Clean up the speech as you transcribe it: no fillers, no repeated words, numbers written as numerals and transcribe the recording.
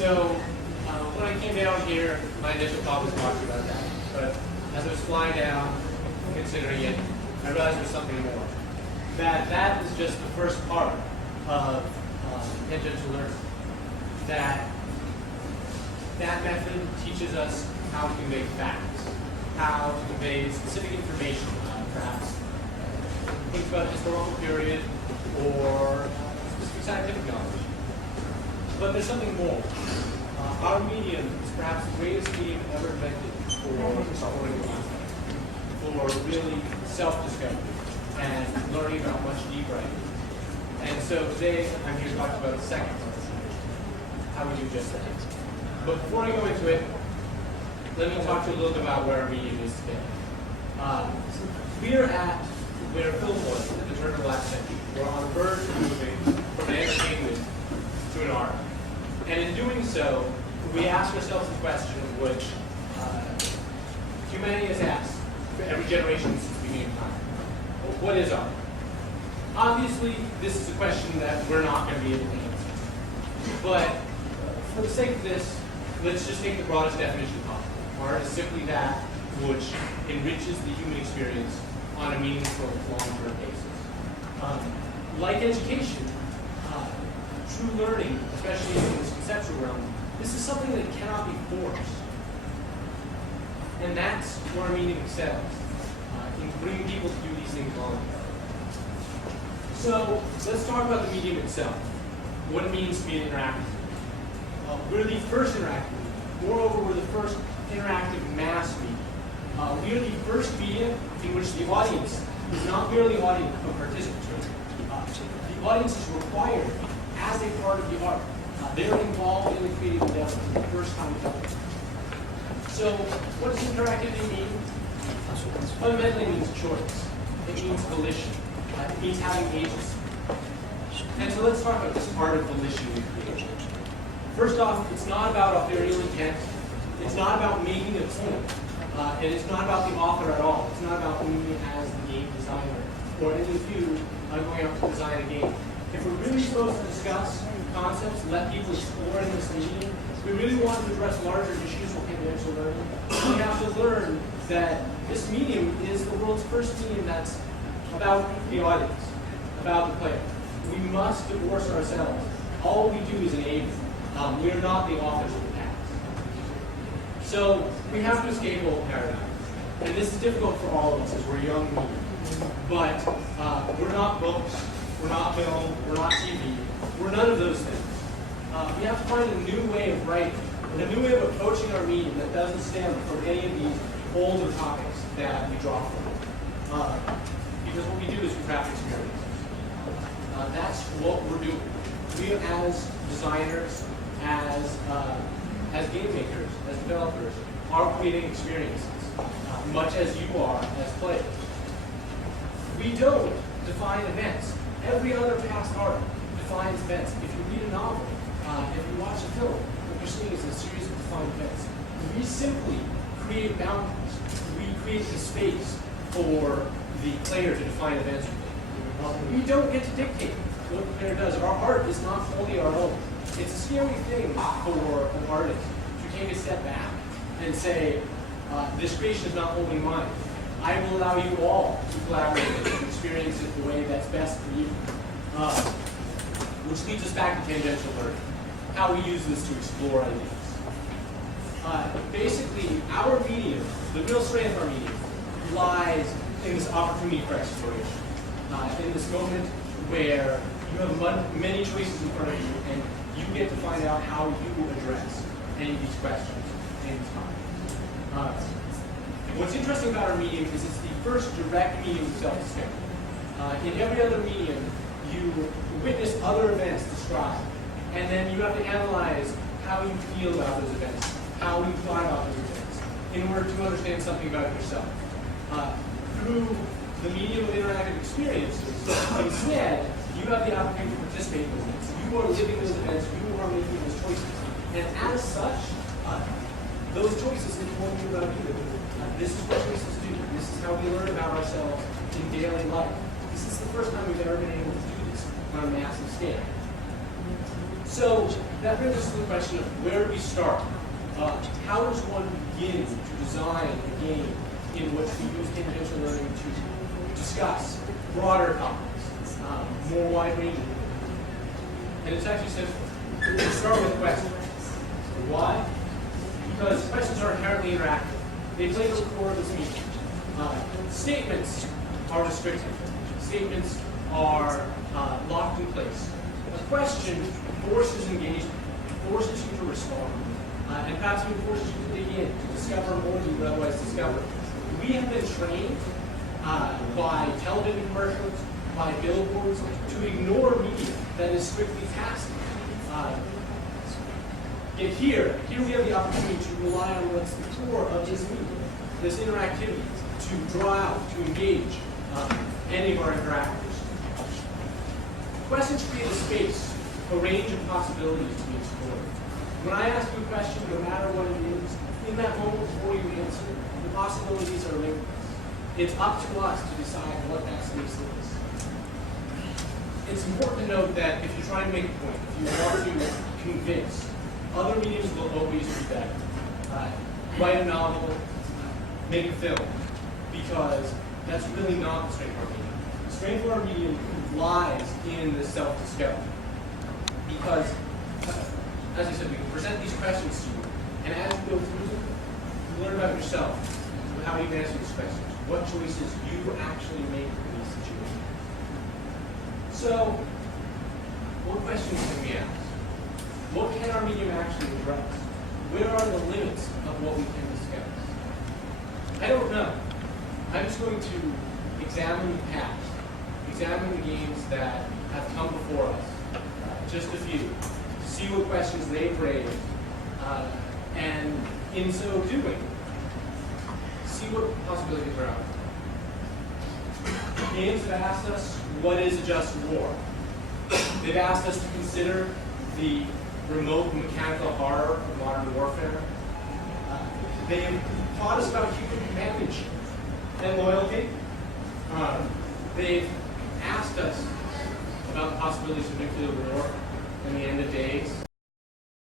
So when I came down here, my initial thought was talking about that. But as I was flying down, considering it, I realized there was something more. That is just the first part of tangential learning. That method teaches us how to convey facts, how to convey specific information, perhaps things about a historical period or specific scientific knowledge. But there's something more. Our medium is perhaps the greatest medium ever invented for exploring content, for really self-discovery and learning about much deeper ideas. And so today I'm here to talk about the second part, how we do just that. But before I go into it, let me talk to you a little bit about where our medium is today. We're at where film was at the turn of the last century. We're on the verge of moving from an entertainment to an art. And in doing so, we ask ourselves the question which humanity has asked for every generation since the beginning of time. What is art? Obviously, this is a question that we're not going to be able to answer. But for the sake of this, let's just take the broadest definition possible. Art is simply that which enriches the human experience on a meaningful, long-term basis. Like education, true learning, especially in this conceptual realm, this is something that cannot be forced. And that's where our meaning excels, in bringing people to do these things voluntarily. So let's talk about the medium itself, what it means to be an interactive medium. We're the first interactive medium. Moreover, we're the first interactive mass medium. We are the first medium in which the audience is not merely an audience of participants. The audience is required as a part of the art. They're involved in the creative endeavor for the first time ever. So, what does interactivity mean? Fundamentally, it means choice. It means volition. It means having agency. And so let's talk about this art of volition we create. First off, it's not about authorial intent. It's not about making a point. And it's not about the author at all. It's not about me as the game designer or any of you going out to design a game. If we're really supposed to discuss concepts, let people explore in this medium, we really want to address larger issues with tangential learning, we have to learn that this medium is the world's first medium that's about the audience, about the player. We must divorce ourselves. All we do is enable. We are not the authors of the past. So we have to escape old paradigms. And this is difficult for all of us as we're young medium. But we're not books, we're not film, we're not TV, we're none of those things. We have to find a new way of writing, and a new way of approaching our medium that doesn't stem from any of these older topics that we draw from. Because what we do is we craft experiences. That's what we're doing. We as designers, as game makers, as developers, are creating experiences, much as you are as players. We don't define events. Every other past art defines events. If you read a novel, if you watch a film, what you're seeing is a series of defined events. We simply create boundaries. We create the space for the player to define events. We don't get to dictate what the player does. Our art is not fully our own. It's a scary thing for an artist to take a step back and say, this creation is not only mine. I will allow you all to collaborate and experience it the way that's best for you. Which leads us back to tangential learning, how we use this to explore ideas. Basically, our medium, the real strength of our medium, lies in this opportunity for exploration. In this moment where you have many choices in front of you, and you get to find out how you address any of these questions anytime. What's interesting about our medium is it's the first direct medium of self-discovery. In every other medium, you witness other events described, and then you have to analyze how you feel about those events, how you thought about those events, in order to understand something about yourself. Through the medium of interactive experiences, instead, you have the opportunity to participate in those events. You are living those events, you are making those choices. And as such, those choices inform you about you. This is what choices do. This is how we learn about ourselves in daily life. This is the first time we've ever been able to do this on a massive scale. So that brings us to the question of where do we start? How does one begin to design a game in which we use tangential learning to discuss broader topics, more wide-ranging? And it's actually simple. We start with questions. Why? Because questions are inherently interactive. They play the core of this meeting. Statements are restricted. Statements are locked in place. A question forces engagement, forces you to respond, and perhaps even forces you to dig in, to discover more than you would otherwise discover. We have been trained by television commercials, by billboards, to ignore media that is strictly passive. Yet here we have the opportunity to rely on what's the core of this media, this interactivity, to draw out, to engage any of our interactors. Questions create a space, a range of possibilities to be explored. When I ask you a question, no matter what it is, in that moment before you answer, the possibilities are limitless. It's up to us to decide what that space is. It's important to note that if you're trying to make a point, if you want to convince, other mediums will always be better. Write a novel, make a film, because that's really not the strength of our medium. The strength of our medium lies in the self-discovery. Because, as I said, we can present these questions to you, and as you go through them, you learn about yourself, how you answer these questions, what choices you actually make in these situations. So, what questions can we ask? What can our medium actually address? Where are the limits of what we can discuss? I don't know. I'm just going to examine the past, examine the games that have come before us, just a few, to see what questions they've raised, and in so doing, see what possibilities are out there. Games have asked us, what is a just war? They've asked us to consider the remote mechanical horror of modern warfare. They've taught us about human companionship and loyalty. They've asked us about the possibilities of nuclear war and the end of days.